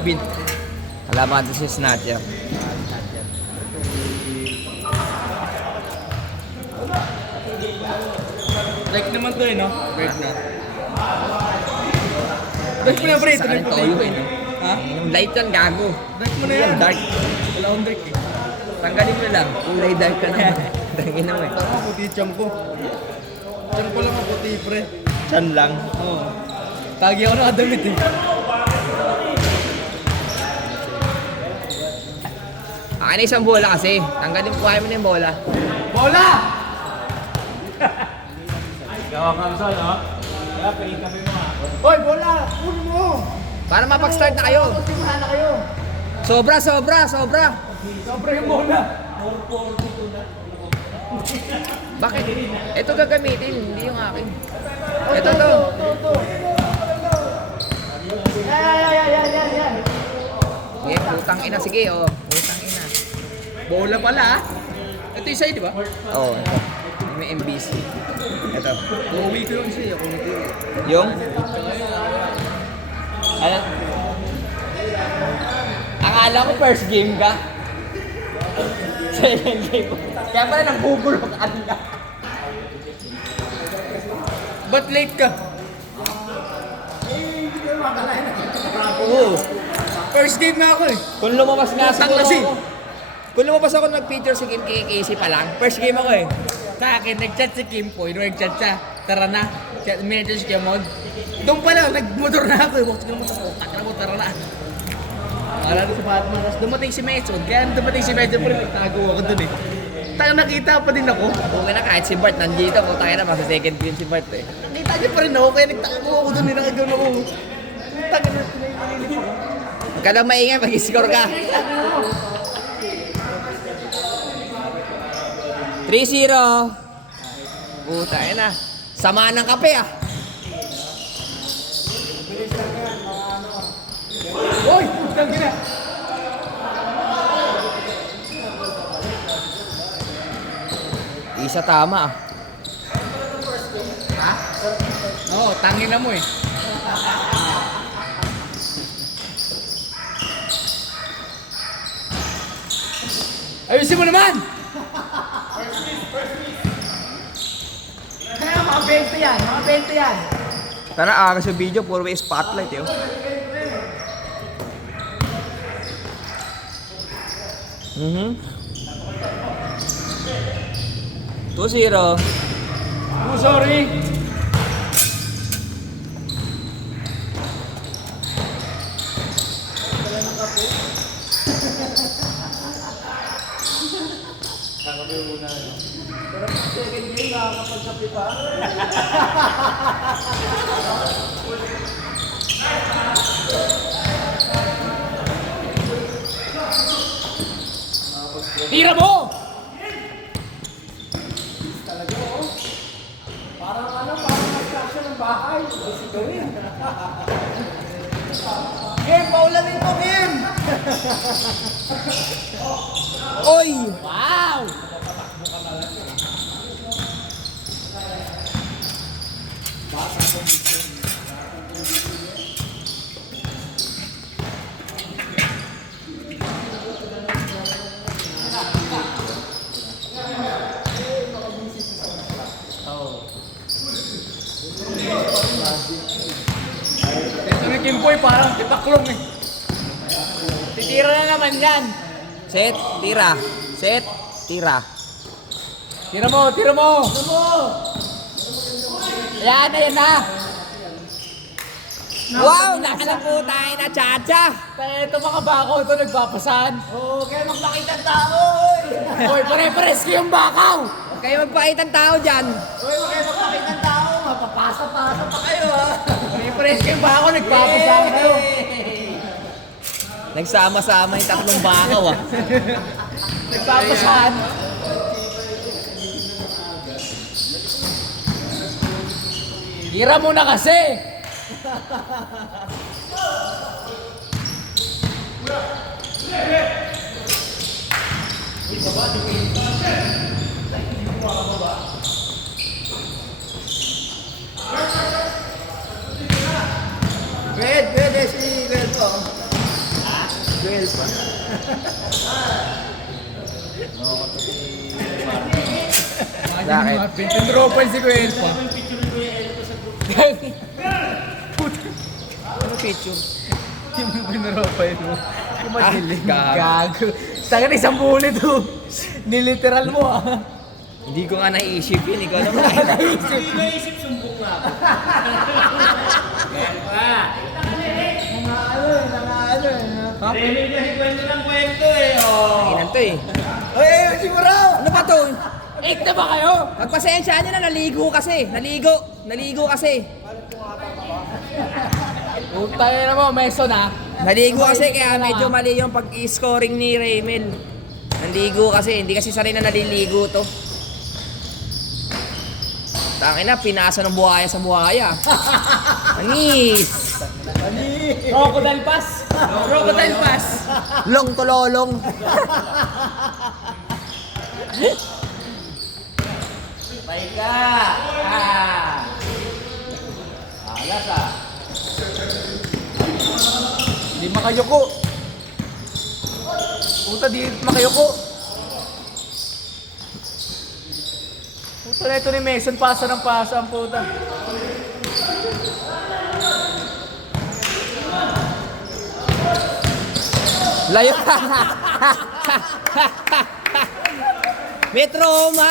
Gavin. Alaman natin si Snatcher. Like naman to eh, no? Break na. Break mo na, pre. Ito na yung Toyo puti. eh, no? Ha? Yung light yan, gago. Break mo na yan. Dark. Wala akong break eh. Tanggalin mo lang. Kulay dark ka naman. Tangin mo eh. Tama, puti tiyam ko. Tiyam ko lang ang puti, pre. Chan lang. Oo. Tagi ako nakadamit eh. Akin na isang bola kasi. Tanggalin mo, kuhain mo na yung bola. Bola! Gawa ka sa no? Kaya pinitabi mo nga. Hoy, bola! Puno mo! Para mapag-start na kayo. Simulan na kayo. Sobra, sobra, sobra. Sobra yung bola. Bakit? Ito gagamitin, hindi yung akin. Ito to. Yan. Sige, putang ina. Sige, oh. Putang ina. Bola pala ah. Ito yung sa'yo, di ba? Oo. May MBC. Ito. Uuwi ko yung sa'yo. Yung? Ano? Akala ko first game ka. Second game mo. Kaya pala nagbubulo ka kanina. Ba't late ka? Oo. First game na ako eh. Kung lumabas nga Putang siguro kasi. ako. Kung lumabas ako nag-feature si Kim kay Casey pa lang, first game ako eh. Sa akin, nag-chat si Kim po. Nag-chat siya. Tara na. Message kay Mod. Doon pala, nag-motor na ako eh. Wakit ka naman sa utak na mo, tara na. Wala na si Batman. Tapos dumating si Mason. Kaya dumating si Mason, pero nagtago ako dun eh. Tayo nakita pa din ako. Okay na kahit si Bart nandito, kung tayo na sa second game si Bart eh. Nakita niyo pa rin ako, kaya nagtago ako dun eh. Nakagaw na ako. Taga na, pinahilip ako. Huwag ka lang maingay, mag-score ka. 3-0. Puta, yun na. Sama ng kape ah. Hoy! Putang ina! Isa tama ah. Ha? Oo, tangin na mo eh. Ayusin mo naman! Kaya mga 20 yan, mga 20 yan. Tara, sa video, puro may spotlight eh. Mhm. 2-0. Oh, sorry. Tira mo! Game, paulanin mo, game! Oy! Wow! Ito ni Kimboy, parang kitaklong eh. Titira na naman yan. Set, tira. Set, tira. Tira mo, tira mo! Tira mo! Ayan na! Wow! Nakalang po tayo na chacha! Kaya ito mga bakaw ito nagpapasan. Oo, kaya magpakita ng tao! Hoy, pare-pares ko yung bakaw! Huwag kayo magpakita ng tao dyan. Hoy, kaya magpakita ng tao! Mapapasa-pasa pa kayo ha! Pare-pares ko yung bakaw, nagpapasan kayo! Nagsama-sama yung tatlong bakaw ah. Nagpapasan! Tira mo na kasi! Pwede si Gwen po. Bakit? Pintropan si Kuya Elpa. Ano picture? Yung pinropan mo. Yung madilim. Gago. Taga isang bulit to. Niliteral mo ah. Hindi ko nga naisip yun. Ikaw naman. Naisip sumbong nga ako. Ha? Hindi kasi kwento ng kwento eh. Oh. Kainan to eh. Ay, siguro! Ano ba to? Na ba kayo? Pagpasensyaan nyo na, naligo kasi. Naligo kasi. Tayo na mo, meso na. Naligo kasi kaya medyo mali yung pag-scoring ni Raymel. Naligo kasi, hindi kasi sanay na naliligo to. Tangin na, pinasa ng buhaya sa buhaya. Anis! Crocodile pass! Crocodile pass! Long to lolong. Bye ka! Ah! Alas ah! Di makayoko. Puta, di makayoko. Puta na ito ni Mason, pasa ng pasa ang puta. Layo. May trauma.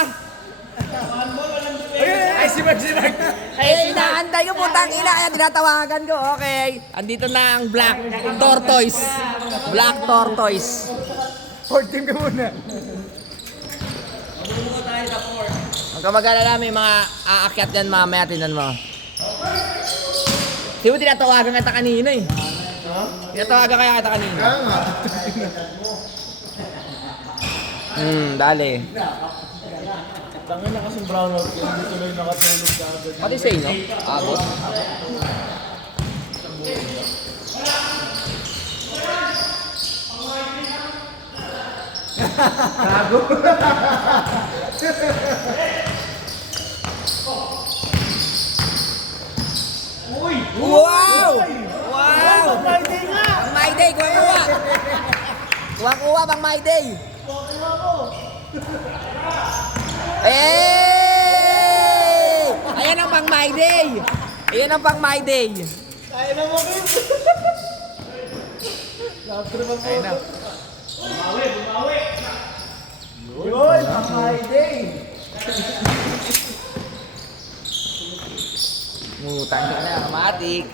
Ay, si Mark! Ay, inaantay ko putang ina kaya tinatawagan ko. Okay. Andito na ang Black Tortoise. Black Tortoise. Fourth team ka muna. Ang kamag-alala, may mga aakyat yan mamaya, tinan mo. Di mo tinatawagan kita kanina eh. Tinatawagan kaya kita kanina. Dali. Tangin na kasing brownout yun. Hindi tuloy nakatulog ka agad. Pati say, no? Abot. Wow! Wow! Pang My Day, kuha-kuha! Kuha-kuha, pang My Day! Eh! Ayan ang pang My Day! Ayan ang pang My Day! Kaya na mo, Kim! Ayun na. Bumawi! Yun, my day. Mutang ka na, matik.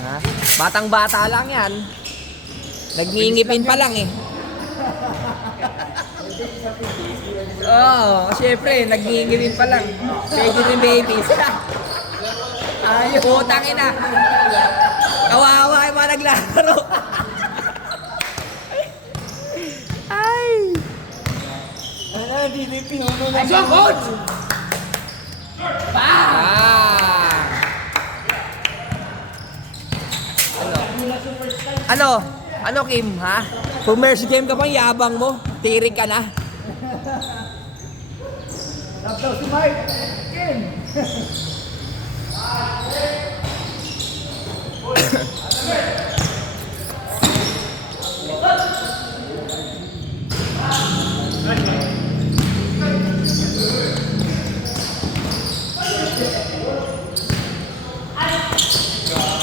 Ha? Batang-bata lang yan. Nagngingipin pa lang eh. Oo, syempre, nagngingipin pa lang. Pwede rin babies. Ayun, putang ina. Kawawa kayo mga naglalaro. Ay! Ano, hindi na yung pinuno na. Ay, so, coach! Ah! Ano? Ano, Kim, ha? Kung mercy game ka pang yabang mo, tirig ka na. Tap daw si Mike. Kim.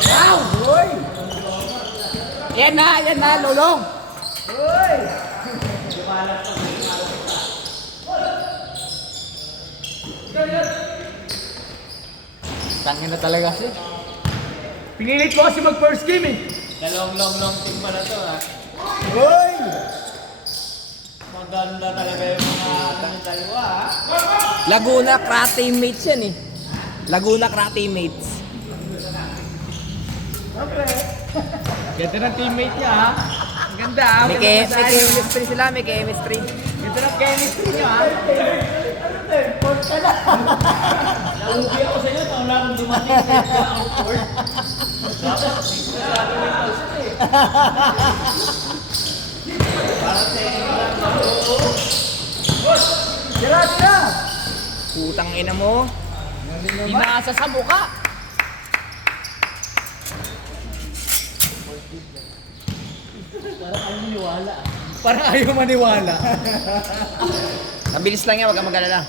Wow! Hoy! Yan na, lolong. Hoy! Tangin na talaga siya. Pinilit ko kasi mag first game eh. Long team pala to ha. Hoy! Maganda talaga yung mga ano yung dalawa ha. Laguna Cra teammates yan eh. Laguna Cra teammates. Ganda ng teammate niya ha. Ang ganda ha. May chemistry sila, may chemistry. Ganda ng chemistry niya ha. Naubi ako sa inyo, taon lang akong dumating. Ang court. Tapos, sabi mo yung pausit eh. Para sa inyo lang ako. Sira! Putang ina mo. Inaasa sa mukha. Parang ang niniwala ah. Parang ayaw maniwala. Mabilis lang yan, wag kang mag-alala.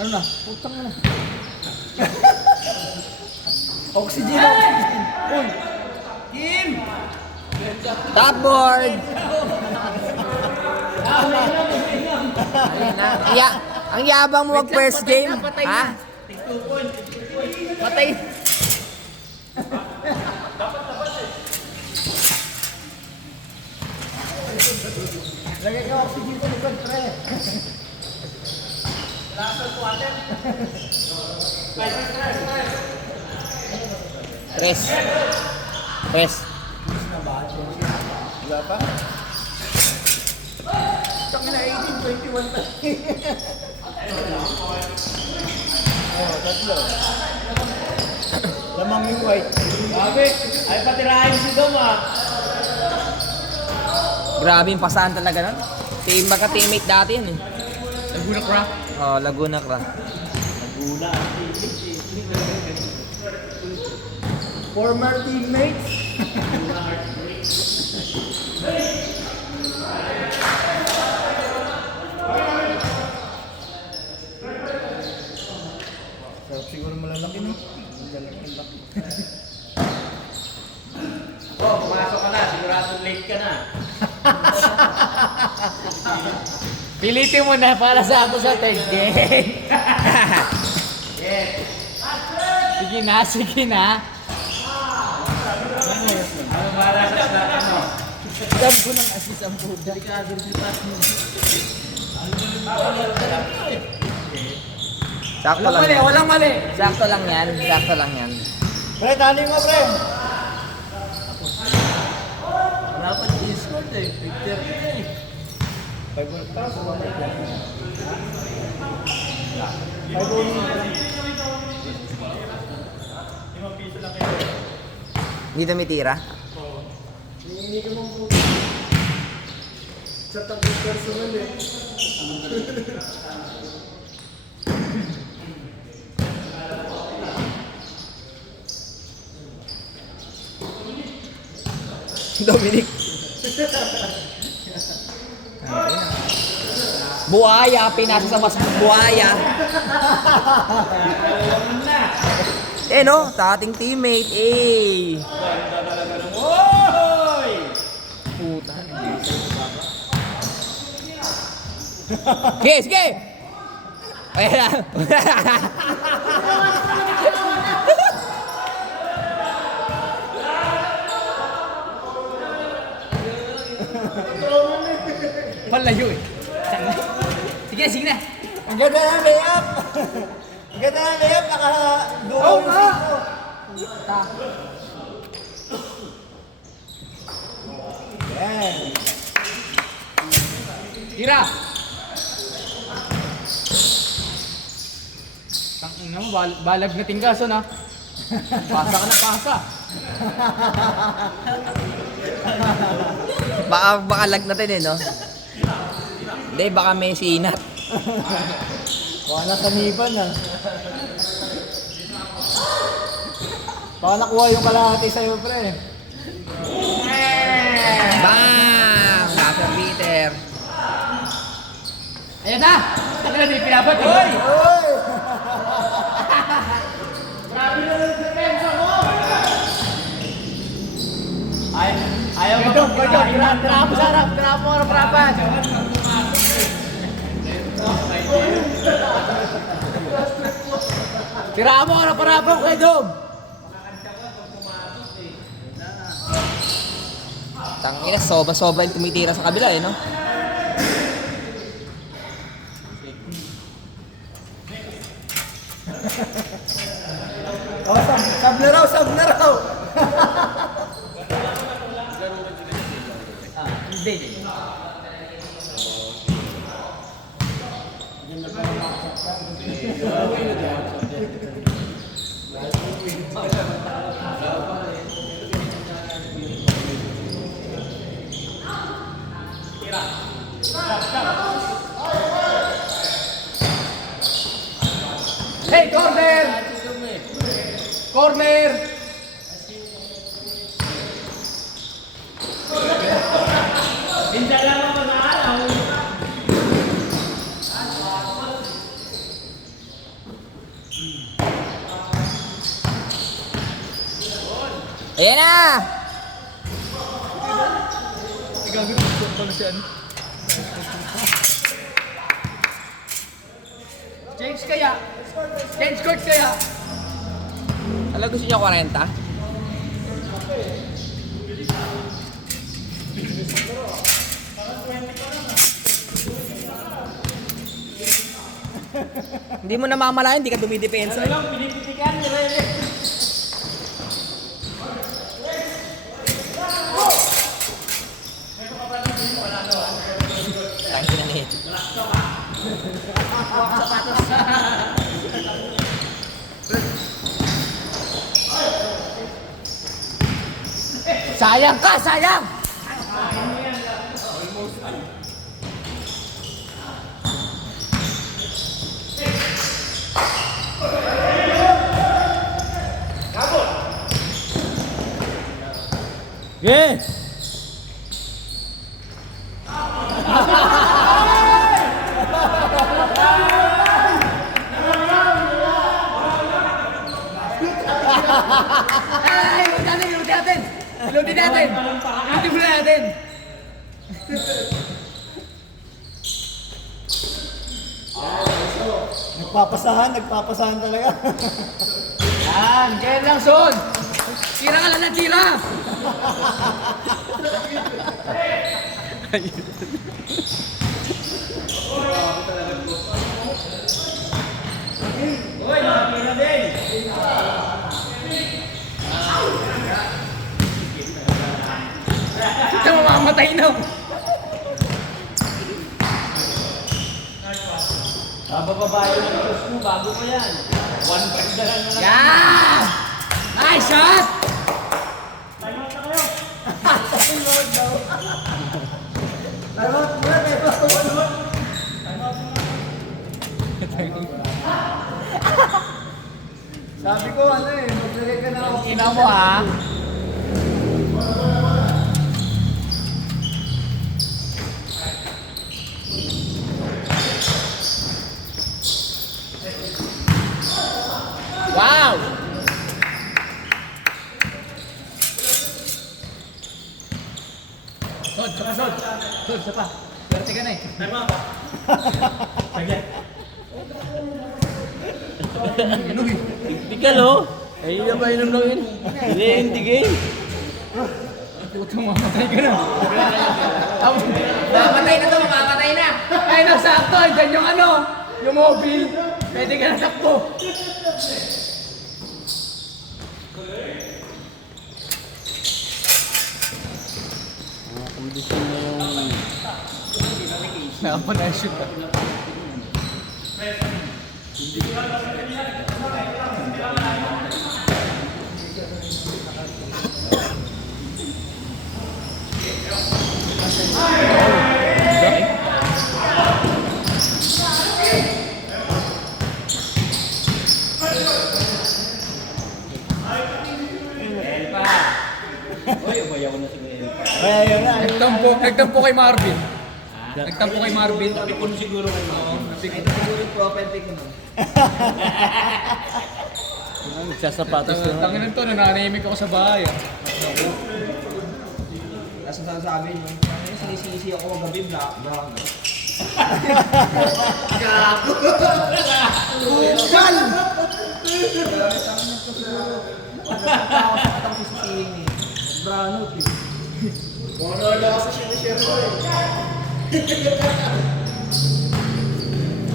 Ano na? Putang na. Oxygen, oxygen. Uy! Kim! Top board! Ya, ang yabang mo mag first game. Ha? Patay. Lagay ka oxygen sa likod, pre. Tres. Tres. Wala pa? Taka na 18-21 pa. Oh, tatlo. Lamang yung white. Grabe, ay patirahin si Dom ah. Grabe yung pasahan talaga nun. Team, magka-teammate dati yan eh. Laguna Craft. Oh, Laguna Craft. Nagula. Former teammates. Sarap siguro malalaki no? Malalaki. Oh, pumasok ka na. Sigurado late ka na. Pilitin mo na para sa ako sa third game. Sige na, sige na. Ano para sa ano? Dam ko ng assist ang puda. Sakto lang yan. Walang mali. Sakto lang yan. Sakto lang yan. Pre, tali mo pre. Dapat i-score eh. Victor eh. 5 goals pa. Hindi tumitira? Sa tagong personal eh. Dominic. Buhaya, pinasa sa mas buhaya. No, sa ating teammate, Oy! Puta. Sige, sige! Ayan na. Palayo eh. Sige, sige na. Ang ganda ng layup! Ang ganda ng layup! Naka-duo yung siko. Yan. Tira. Tangina mo, balag na tinggaso na. Pasa ka na pasa. Baka lag natin no? Hindi, baka may sinat. Baka nasaniban ah. Baka nakuha yung kalahati sa'yo, pre. Bang! Nasa Peter. Ayan na. Ano na, di pinapat. Oy! Ayaw mo. Tira mo sa harap. Tira mo harap-harapan. Tira mo harap-harapan kay Dom. Tangina, sobra-sobra yung tumitira sa kabila no? Oh, sab na raw, sab na raw! Hindi. Hey, corner! Corner! Minsan lang ako na araw. Ayan na! Change kaya? Change court kaya? Alam gusto niyo 40? Hindi mo namamalayan, hindi ka dumidepensa. Lang, pinipitikan ni Rene. Tangin na nito. Sayang ka, sayang! Yes! Ay, ilutin natin, ilutin natin! Ilutin natin! Ilutin muna natin! Nagpapasahan talaga. Yan, ganyan lang, Son! Tira ka lang ng tira! Uy, nakapira din. Ito, mamamatay na! Bababayo ng cross mo, bago pa yan. 1-5 na lang na lang. Yan! Nice shot! Sabi ko maglagay ka na ako. Ina mo, ha? Wow! Sod, sapa, Sod. Sod, sapa. Swerte ka na eh. Tikal oh. Ay, na ba inom lang yun? Hindi, hindi game. Putang mamatay ka na. Mamatay na to, mamamatay na. Ay, nasakto. Diyan yung ano, yung mobile. Pwede ka na takbo. Kondisyon na yung... Napa na shoot. Kaya yun na. Nagtampo kay Marvin. Nagtampo kay Marvin. Napikon siguro kay Mao. Nagsasapatos na. Tangin nito, nananahimik ako sa bahay. Nasa sabi nyo, sinisisi ako magabi, black. Kal!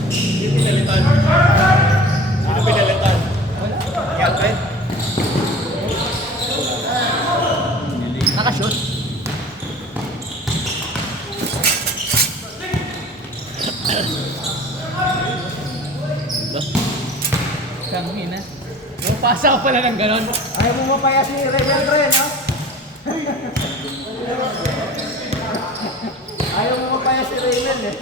Sino pinalitan? Nakashoot. Kangin na. Pasa ka pala ng ganon. Ayaw mo mapaya si Rebel Ren, ha? Ayaw mo mapaya si Rebel, eh.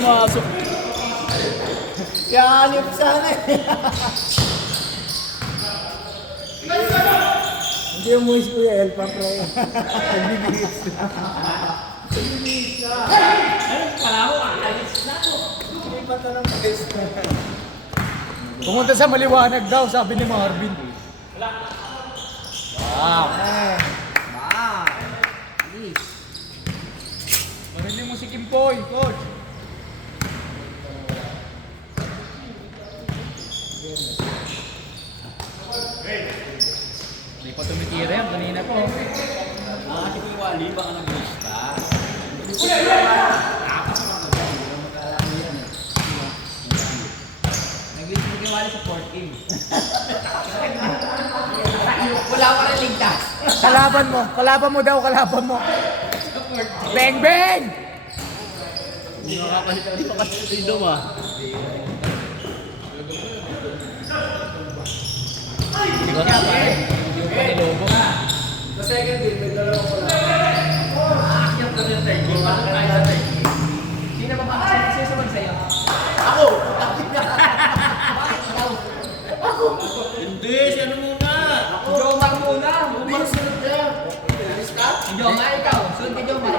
pumasok. Yanip sana eh. Hindi mo is Kuya El pa, pre. Nagbibigis na. Pala ko, alis na ko. Hindi pa talang best na. Pumunta sa maliwanag daw, sabi ni Marvin. Wow. Marinig mo si Kimpoy, coach. Hindi pa tumitira yan, kanina po. Kasi kung wali, baka nag-lista. Nag-iwala sa 14. Wala ka rin ligtas. Kalaban mo daw, kalaban mo. Bang, bang! Hindi makakahita dito kasi freedom ah. Hindi ko tama eh. Yung panilobo. Sa second game, may dalawang wala. Aakyat ka rin tayo. Bakit tayo sa tayo? Sino ba makasama sa'yo? Ako! Hindi, si ano muna? Jomar muna. Umar sunod niya. Alis ka? Jomar, ikaw. Sunod ka Jomar.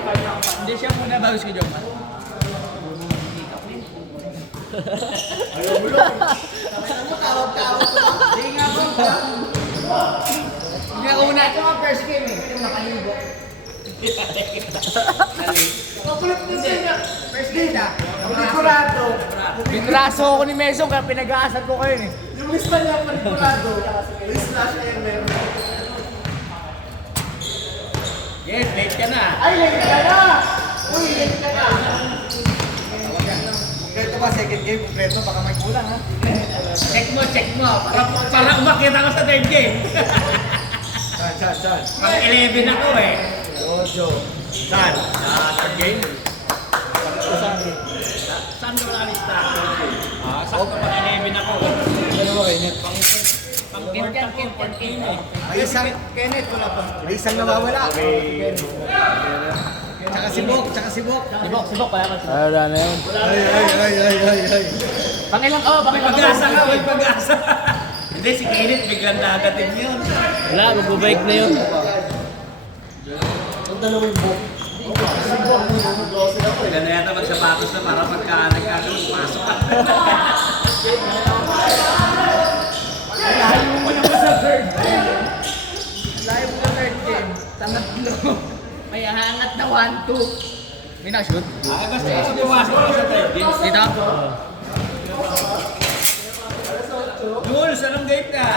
Hindi siya muna bago si Jomar. Ayaw mo lang. Ano mo, tawag-tawag ko. Hindi nga po. Hindi ako una. Ito ang first game eh. Ito nakaligo. Makulit mo siya. First game na. Panigurado. Binraso ako ni Mesong kaya pinag-aasal ko kayo eh. Yung lista niya, panigurado. Slash ML. Yes, late ka na. Ay, late ka na! Uy, late ka na! Kompleto ba? Second game, kompleto. Baka may kulang, ha? Check mo. Para umakit ako sa third game. Saan? Pang 11 ako eh. Jojo. Saan? Sa third game? Saan ka nakalista? Saan ka pang 11 ako? Ano ba, Kenneth? Pang 10 game eh. May isang, Kenneth, wala pa. May isang nawawala. Tsaka si Bok. Sibok, wala ka. Wala na yun. Ay. Pangilang, May pag-asa ka, may pag-asa. Hindi, si Kenneth biglang nagatin yun. Wala, magbabike na yun. Ang dalawang Bok. Si Bok, nag-12 ako eh. Ganda yata magsapatos na para pagka nagkakaroon, pasok ka. Layo mo naman sa third game. Layo mo sa third game. Tangatlo. May hangat na 1-2. May na-shoot? Ay, basta kasi pumasok ako sa third game. Dito? Jules, anong game ka?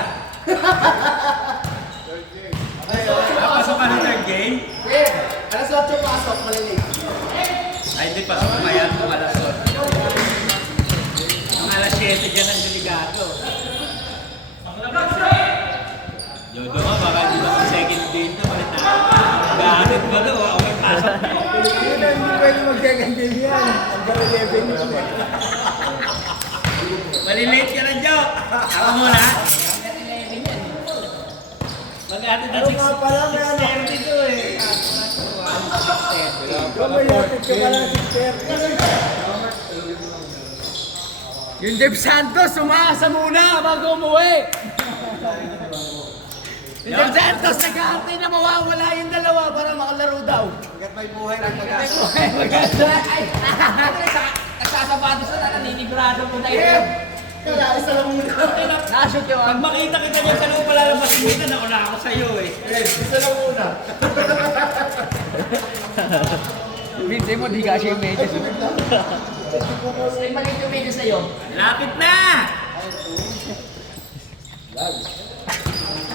Pasok ka ng third game? Alas 8 pasok, maliliit. Ay, hindi, pasok pa yan kung alas 8. Ang alas 7 dyan ang delikado. Yodo nga, baka hindi ba sa second game na malit na. Gahanit ba daw? Ako may pasok mo. Hindi pwede mag-second game yan. Hanggang 11 yun eh. Malilate ka na, Joe. Ako muna. Mag-ahatid na Ano nga pala, may ano? 6:30 to eh. Kamayatid ka pala si Steph. Yung Dave Santos, sumasa muna bago umuwi. Yung Dave Santos, nag-aantay na mawawala yung dalawa para makalaro daw. Hanggat may buhay, may pag-asa. Nagsasapatos na naninigurado mo na ito. Kaya, isa lang muna. Na-shoot yung Pag makita kita niya sa loob palalabas mo ito, nauna ako sa'yo eh. Isa lang muna. Minsan mo, di kasi yung medyas. Ay, maliit yung video sa'yo. Lapit na!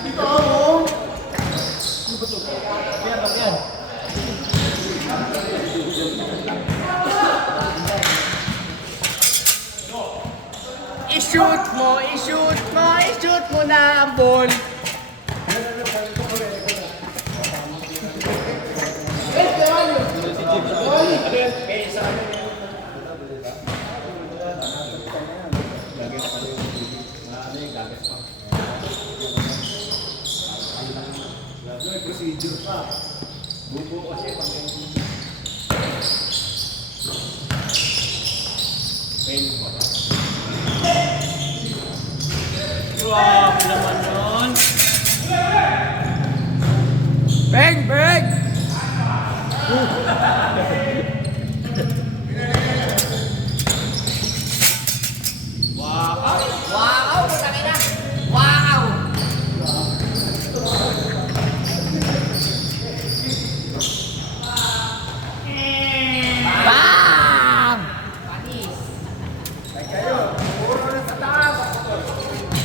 Ito ako. I-shoot mo na ang ball. Grabe naman nun. Bang! Bang! Wow! Putang ina! Wow! Bang!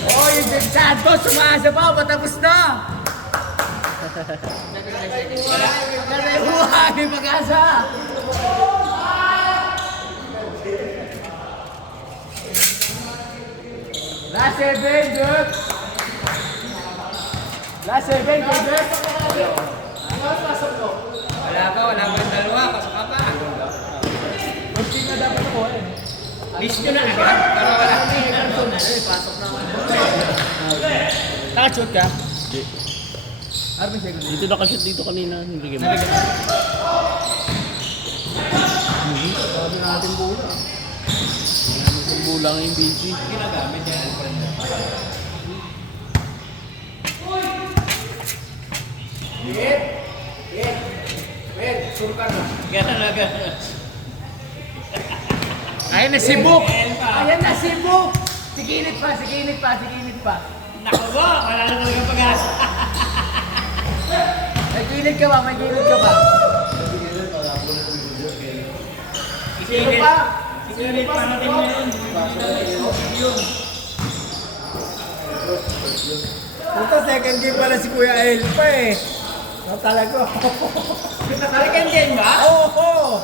Oh, yung Jake Santos, sumasabaw, patapos na! Buhay, may pag-asa! Last 7, good! Last 7, good! Wala pa, wala pa yung dalawa. Pasok ka pa. Posting na dapat ako eh. List nyo na agad. Para wala. Pasok na. Nakashoot ka? Dito nakashoot dito kanina. Hindi mo. Sabi natin bola. Bulang yung busy. Ginagamit yan. Gano'n na gano'n. Ayan na si Book! Ayan na si Book! Siginit pa, siginit pa, siginit pa. Naku ba? Wala na talaga pag-asa. May gilid ka ba? May gilid ka ba? Sino pa? Sino pa natin ngayon? Puta, second game pala si Kuya El pa eh. Talaga. Second game ba? Oo.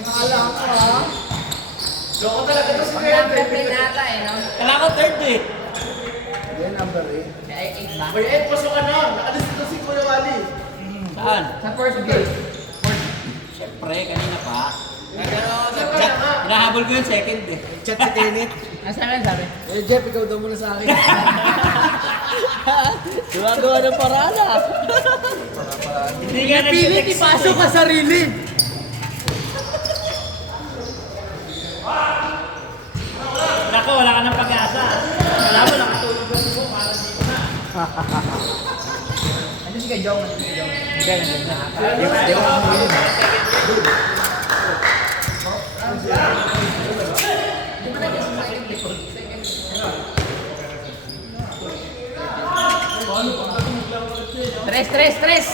Akala ko ha. Loko talaga to si Kuya El. Pag-play nata eh, no? Kala ko third eh. Yan, number 8. Ay, 8 ba? Kuya El, pasok ka na. Nakalis dito si Kuya Wally. Saan? Sa first game. Siyempre, kanina pa. Chat, hinahabol ko yung second eh. Chat si Kenneth. Ang sabi? Eh, Jeff, ikaw daw muna sa akin. Gumagawa ng paraan ah. Hindi nga Pilit ipasok ka sarili. Nako, wala ka ng pag-asa. Wala mo, nakatulog ka mo para dito na. Ano si Kajong? Ano si Kajong? Tres.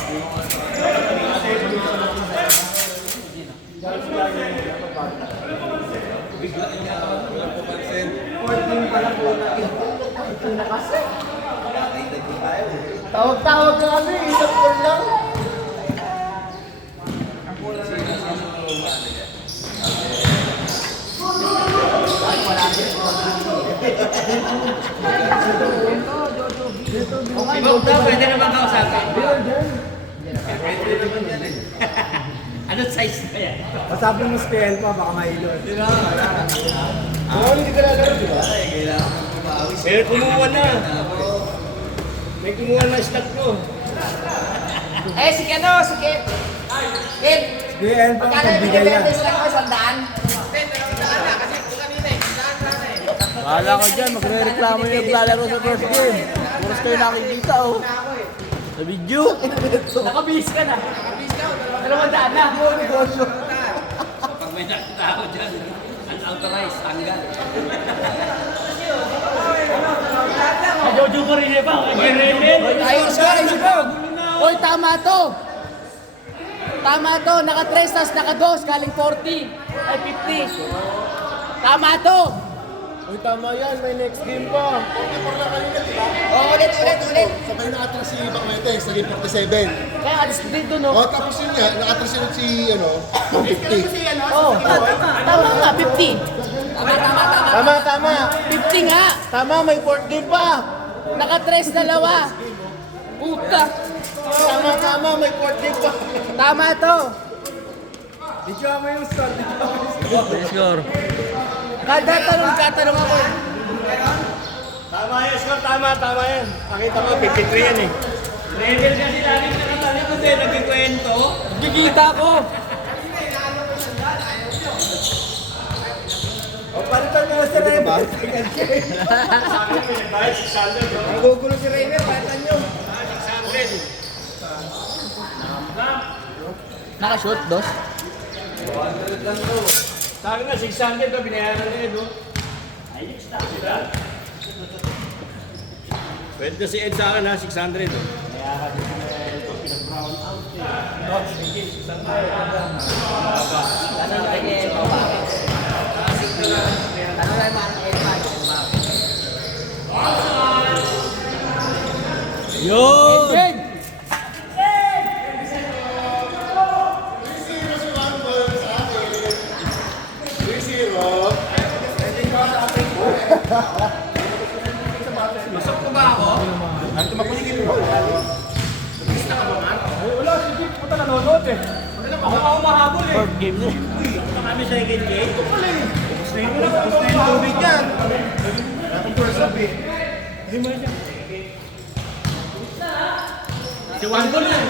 Tawag-tawag ka kami. Isang call lang. Ibang daw, pwede naman kausapin. Ano size na yan? Masabing mo si Kuya El pa, baka mahilo. Oo, hindi ka lalaro, di ba? May kumuha na. May kumuha na stock ko. Eh, si Kano, si Kit. Kit, Kuya El pa, magkano yung pagbigay yan. pinipentes lang ko, 100? Bahala ka dyan, magre-reklamo yung naglalaro sa first game. Puros kayo nakikita oh. Sa video. Nakabihis ka na. 200 na. Pag may nakita ako dyan, unauthorized, tanggal. Jojo ko rin eh ba? Ayos ko. Hoy, tama to. Naka 3, tas naka 2, galing 40. Ay, 50. Tama to. Uy, tama yan. May next game pa. Oh, ulit. Sabay nakatras si Bakmetes, naging 47. Kaya alis dito, no? O, tapos yun nga, nakatras yun si, 50. Oh, tama nga, 50. Tama. 50 nga. Tama, may fourth game pa. Naka 3, dalawa. Puta. Tama, may fourth game pa. Tama to. Video mo yung score. Score. Kada tanong ako. Tama yan, score. Tama yan. Pakita mo, 53 yan eh. Level kasi lagi nakatali kasi nagkikwento. Gigita ko. Palitan nyo na si Reiner. Nagbayad 600, no? Ang gugulo si Reiner, palitan nyo. 600. Nakashoot, dos. Sa akin na, 600 to, binayaran na yun, no? Ay, next na sila. Pwede si Ed sa akin, ha? 600, no? Kaya kasi pinag-brown out, eh. No, sige, 600. Ano na kay Pabak? Ano na yung mga Yun! Masok ko ba ako? Ano tumakuligin mo? Wala, sige, puta nanonood, eh. Ako mahabol, eh. Fourth game na. Ito kami second game. Ito pala, eh. Gusto yung tubig yan. Akong first up eh. Si Wandol, eh.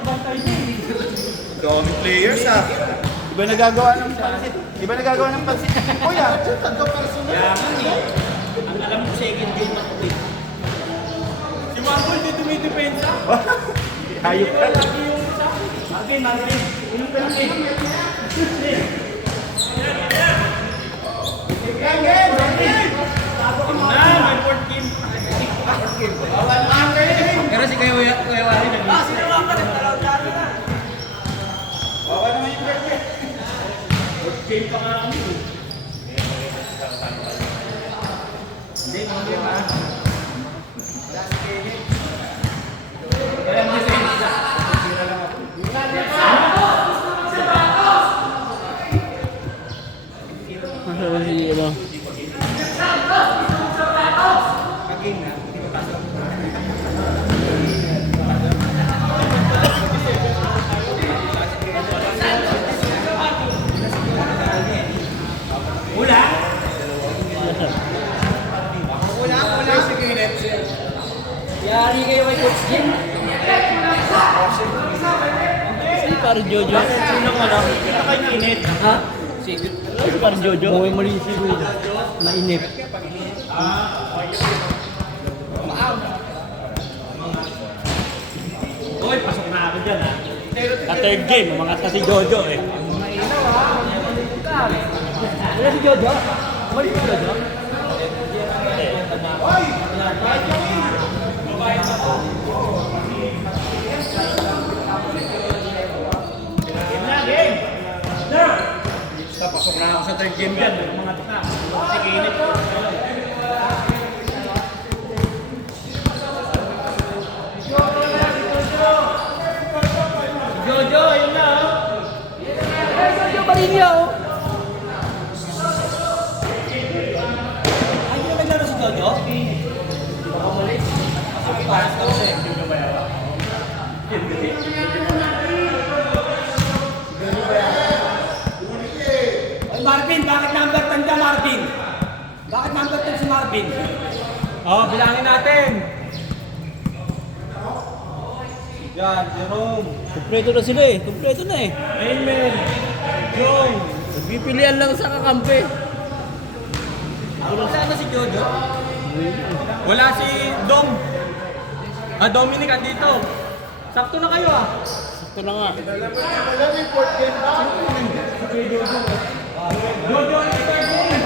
Bantay niya, eh. Daming players ah. Di ba nagagawa ng pansit? Di ba nagagawa ng pansit? Kuya, tatlo personal. Kaya nga, eh. Ang alam ko second game ako, eh. Si Wandol, di tumidepensa. Hayop ka. Lagi yung isa. Marvin, unang penalty. May fourth game. Pero si Kuya Wari nag-iisa. Fourth game pa nga kami. Hindi, hindi ba? Si ano? Wala. Yari kayo kay Coach Jim. Si parang Jojo. Sino ka lang? Kita kay Kinit. Ha? Si parang Jojo. Buhay mali si Jojo. Nainip. Hoy, pasok na ako dyan, ha? Sa third game, umangat na si Jojo, eh. Wala si Jojo? Wala si Jojo? Game na, game! Pasok na ako sa third game dyan, umangat na. Si Kinit. Jojo, ayun na, oh. Jojo Marinho! Ay, hindi na naglaro si Jojo? Ay, Marvin, bakit number 10 ka, Marvin? Bakit number 10 si Marvin? Oh, bilangin natin. Yan, Jerome. Kompleto na sila eh. Kompleto na eh. Amen. Joy. Pipilian lang sa kakampi. Wala na si Jojo? Wala si Dom. Dominic andito. Sakto na kayo, ah. Sakto na nga. Alam mo yung fourth game ba? Jojo ang third game.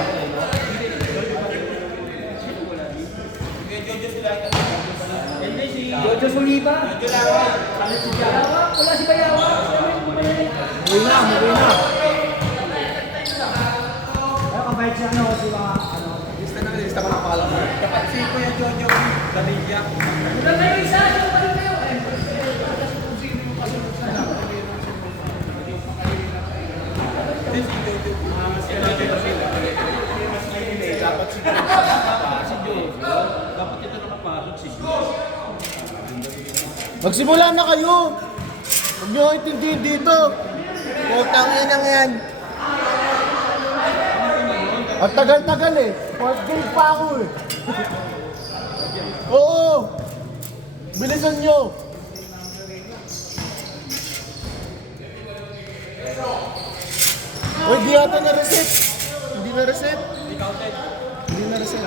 Hindi si Jojo Suliba? Bayawa? Wala si Bayawa? Uwi na, uwi na. Pero kabait siya, ano, si mga, ano. Lista ko na pala. Dapat si Kuya Jojo Danilla. Wala kayo isa, wala kayo. Dapat si Jojo. Dapat ito nakapasok si Jojo. Magsimula na kayo! Huwag niyo intindihin dito! Putang inang yan! Ang tagal-tagal eh! Fourth game pa ako eh! Oo! Bilisan niyo! Uy, di yata na-reset! Hindi na-reset! Hindi na reset.